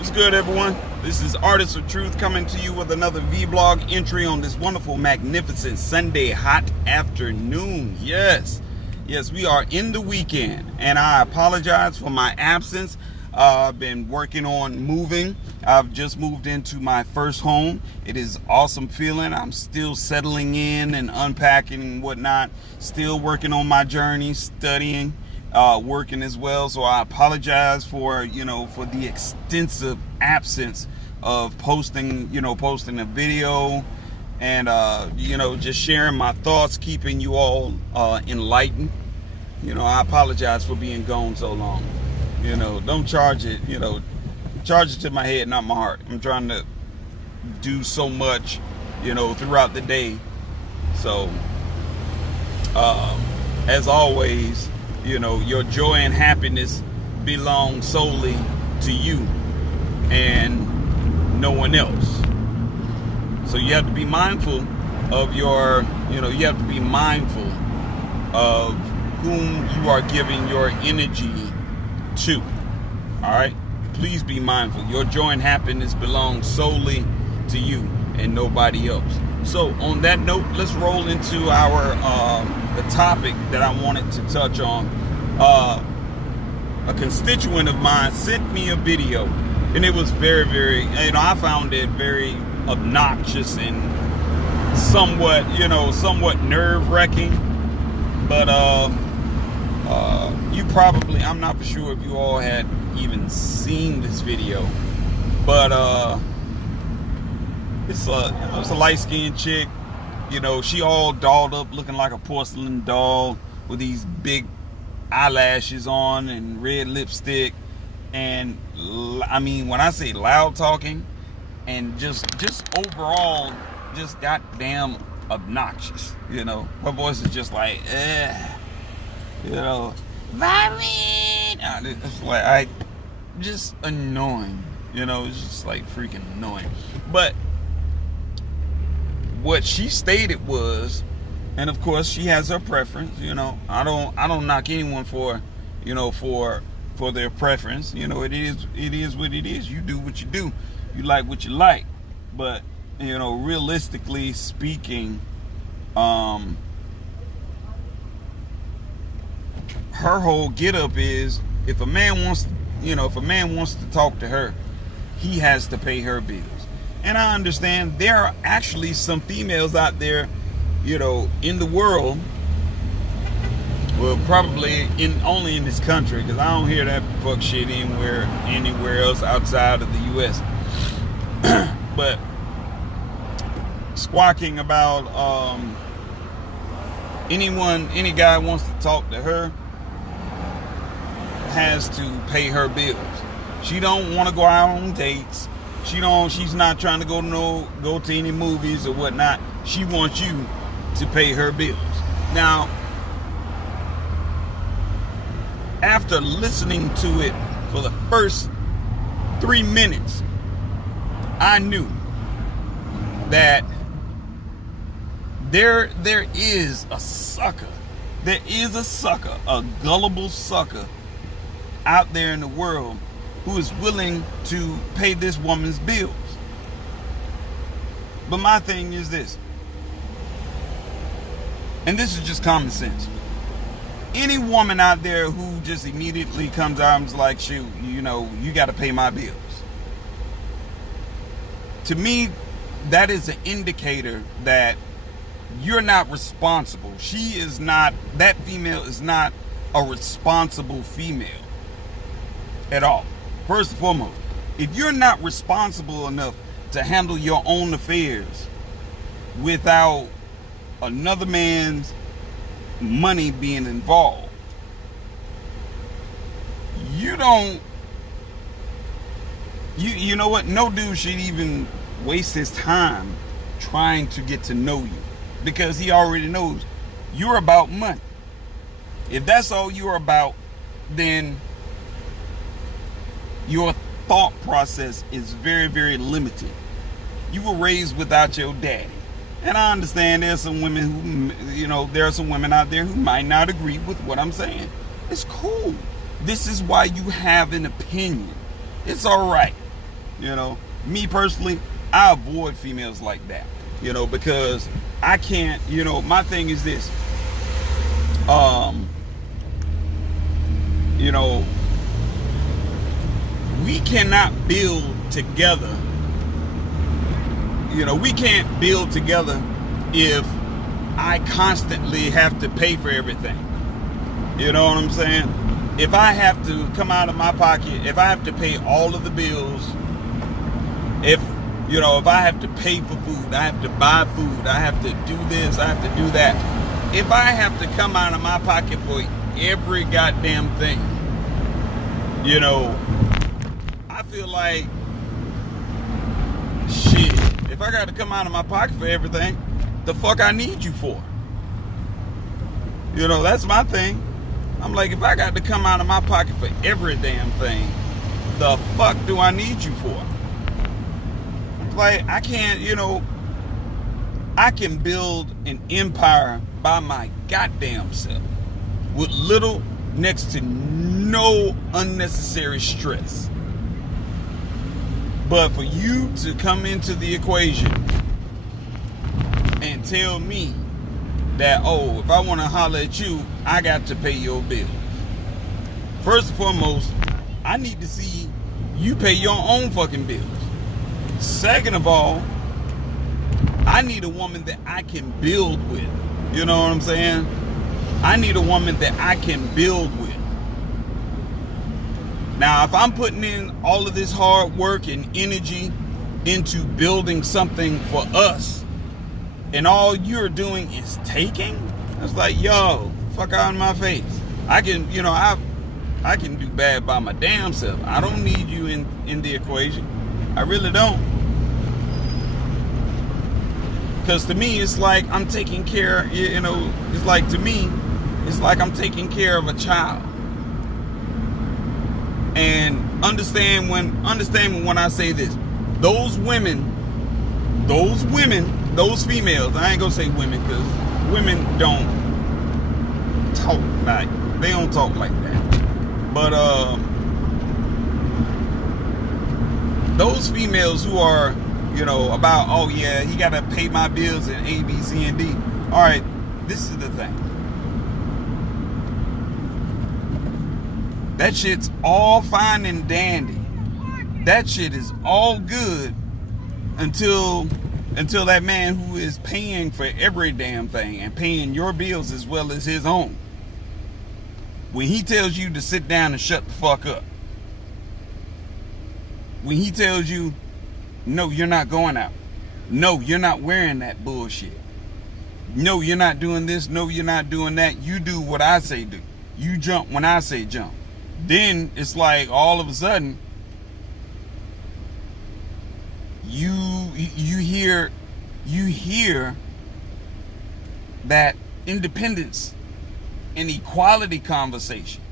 What's good, everyone? This is Artist of Truth coming to you with another vlog entry on this wonderful, magnificent Sunday hot afternoon. Yes, we are in the weekend, and I apologize for my absence. I've been working on moving. I've just moved into my first home. It is an awesome feeling. I'm still settling in and unpacking and whatnot. Still working on my journey, studying. Working as well, so I apologize for the extensive absence of posting a video and just sharing my thoughts, keeping you all enlightened. I apologize for being gone so long. Don't charge it, charge it to my head, not my heart. I'm trying to do so much throughout the day. So as always, your joy and happiness belong solely to you and no one else. So you have to be mindful of you have to be mindful of whom you are giving your energy to. All right? Please be mindful. Your joy and happiness belong solely to you and nobody else. So on that note, let's roll into our the topic that I wanted to touch on. A constituent of mine sent me a video, and it was very, very, I found it very obnoxious and somewhat nerve-wracking. But I'm not for sure if you all had even seen this video, but it's a light-skinned chick. She all dolled up, looking like a porcelain doll with these big eyelashes on and red lipstick. And I mean, when I say loud talking and just overall, just goddamn obnoxious. Her voice is just like, it's like just annoying. It's just like freaking annoying. But what she stated was, and of course she has her preference. I don't knock anyone for their preference. It is what it is. You do what you do. You like what you like. But realistically speaking, her whole get up is, if a man wants to talk to her, he has to pay her bills. And I understand there are actually some females out there, in the world, well, probably only in this country, because I don't hear that fuck shit anywhere else outside of the U.S. But squawking about any guy wants to talk to her has to pay her bills. She don't want to go out on dates. She's not trying to go to any movies or whatnot. She wants you to pay her bills. Now, after listening to it for the first 3 minutes, I knew that there is a sucker. There is a sucker, a gullible sucker out there in the world who is willing to pay this woman's bills. But my thing is this, and this is just common sense. Any woman out there who just immediately comes out and is like, shoot, you got to pay my bills. To me, that is an indicator that you're not responsible. That female is not a responsible female at all. First and foremost, if you're not responsible enough to handle your own affairs without another man's money being involved, you know what? No dude should even waste his time trying to get to know you, because he already knows you're about money. If that's all you're about, then your thought process is very, very limited. You were raised without your daddy. And I understand there are some women out there who might not agree with what I'm saying. It's cool. This is why you have an opinion. It's all right. You know, me personally, I avoid females like that. You know, because I can't. You know, my thing is this. You know, we cannot build together. You know, we can't build together if I constantly have to pay for everything. You know what I'm saying? If I have to come out of my pocket, if I have to pay all of the bills, if I have to pay for food, I have to buy food, I have to do this, I have to do that. If I have to come out of my pocket for every goddamn thing, you know, I feel like, shit, if I got to come out of my pocket for everything, the fuck I need you for? You know, that's my thing. I'm like, if I got to come out of my pocket for every damn thing, the fuck do I need you for? Like, I can't, you know, I can build an empire by my goddamn self with little, next to no unnecessary stress. But for you to come into the equation and tell me that, oh, if I want to holler at you, I got to pay your bills. First and foremost, I need to see you pay your own fucking bills. Second of all, I need a woman that I can build with. You know what I'm saying? I need a woman that I can build with. Now, if I'm putting in all of this hard work and energy into building something for us, and all you're doing is taking, it's like, yo, fuck out of my face. I can, you know, I can do bad by my damn self. I don't need you in the equation. I really don't. Because to me, it's like I'm taking care, you know, it's like, to me, it's like I'm taking care of a child. And understand when I say this, those females, I ain't gonna say women, because women don't talk like, they don't talk like that. But those females who are, you know, about, oh yeah, he gotta pay my bills and A, B, C, and D. All right, this is the thing. That shit's all fine and dandy. That shit is all good until that man who is paying for every damn thing and paying your bills as well as his own, when he tells you to sit down and shut the fuck up, when he tells you, no, you're not going out, no, you're not wearing that bullshit, no, you're not doing this, no, you're not doing that, you do what I say do, you jump when I say jump, then it's like all of a sudden you hear that independence and equality conversation.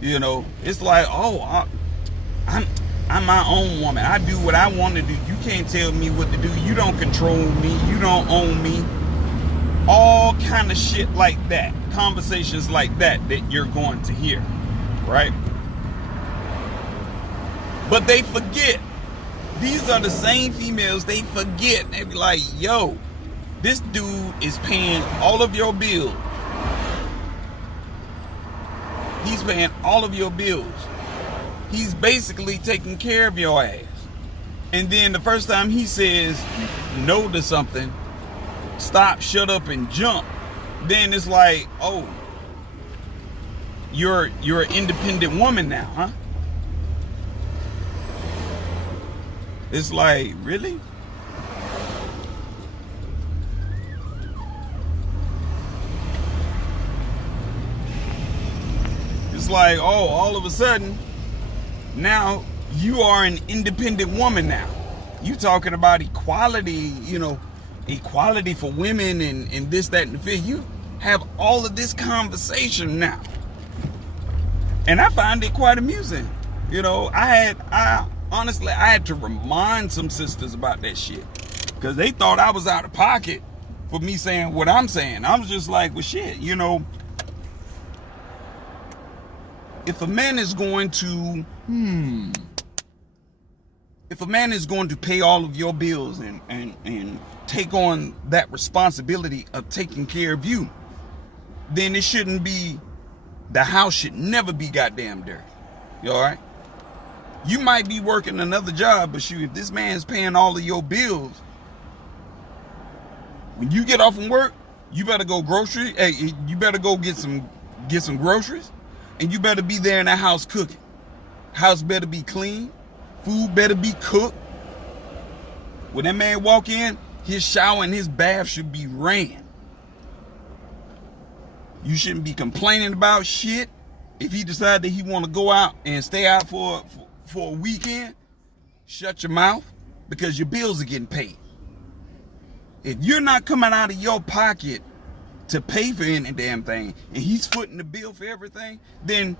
You know, it's like, oh, I'm my own woman. I do what I want to do. You can't tell me what to do. You don't control me. You don't own me. All kind of shit like that. Conversations like that you're going to hear, right? But they forget. These are the same females, they forget. They be like, yo, this dude is paying all of your bills. He's paying all of your bills. He's basically taking care of your ass. And then the first time he says no to something, stop, shut up, and jump, then it's like, oh, you're an independent woman now, huh? It's like, really? It's like, oh, all of a sudden, now you are an independent woman now. You talking about equality, you know, equality for women and this, that, and the fifth. You have all of this conversation now. And I find it quite amusing. You know, honestly, I had to remind some sisters about that shit, because they thought I was out of pocket for me saying what I'm saying. I was just like, well, shit, you know, if a man is going to, if if a man is going to pay all of your bills and take on that responsibility of taking care of you, then it shouldn't be, the house should never be goddamn dirty. You all right? You might be working another job, but shoot, if this man's paying all of your bills, when you get off from work, you better go grocery. Hey, you better go get some groceries, and you better be there in that house cooking. House better be clean. Food better be cooked. When that man walk in, his shower and his bath should be ran. You shouldn't be complaining about shit. If he decide that he want to go out and stay out for a weekend, shut your mouth, because your bills are getting paid. If you're not coming out of your pocket to pay for any damn thing, and he's footing the bill for everything, then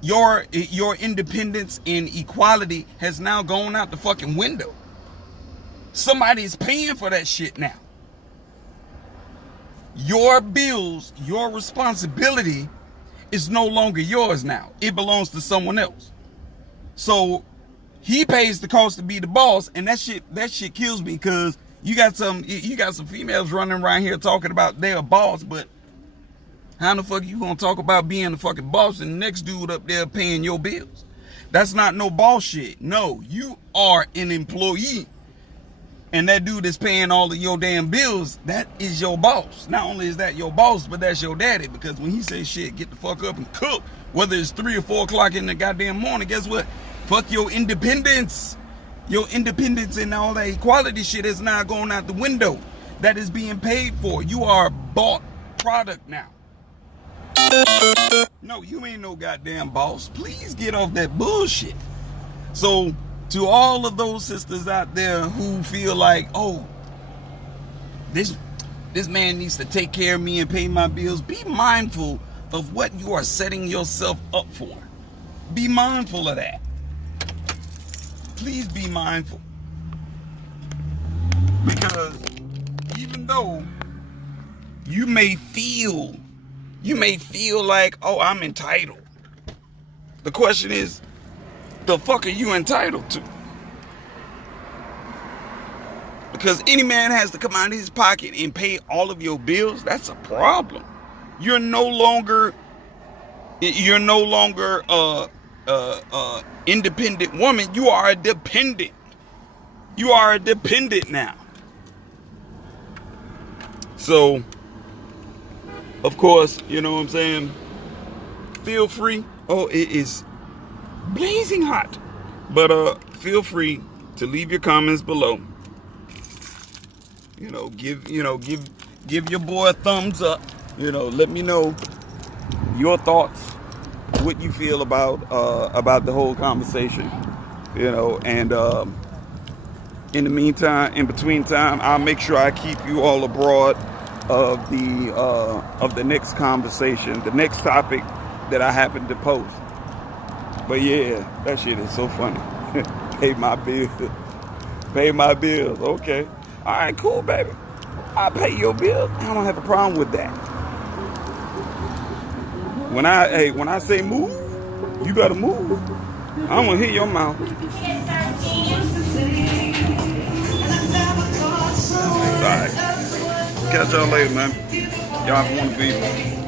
your independence and equality has now gone out the fucking window. Somebody's paying for that shit now. Your bills, your responsibility is no longer yours now. It belongs to someone else. So he pays the cost to be the boss, and that shit kills me, because you got some females running around here talking about they're a boss, but how the fuck you gonna talk about being the fucking boss and the next dude up there paying your bills? That's not no boss shit. No, you are an employee, and that dude that's paying all of your damn bills, that is your boss. Not only is that your boss, but that's your daddy, because when he says shit, get the fuck up and cook, whether it's 3 or 4 o'clock in the goddamn morning, guess what? Fuck your independence. Your independence and all that equality shit is now going out the window. That is being paid for. You are a bought product now. No, you ain't no goddamn boss. Please get off that bullshit. So, to all of those sisters out there who feel like, oh, this man needs to take care of me and pay my bills, be mindful of what you are setting yourself up for. Be mindful of that. Please be mindful. Because even though you may feel like, oh, I'm entitled, the question is, the fuck are you entitled to? Because any man has to come out of his pocket and pay all of your bills. That's a problem. You're no longer independent woman. You are a dependent. You are a dependent now. So, of course, you know what I'm saying? Feel free. Oh, it is blazing hot. But feel free to leave your comments below. Give your boy a thumbs up. Let me know your thoughts, what you feel about the whole conversation. And in the meantime, in between time, I'll make sure I keep you all abroad of the next conversation, the next topic that I happen to post. But yeah, that shit is so funny. Pay my bills. Pay my bills. Okay. All right, cool, baby. I'll pay your bills. I don't have a problem with that. When I say move, you better move. I'm gonna hit your mouth. All right. Catch y'all later, man. Y'all have a wonderful evening.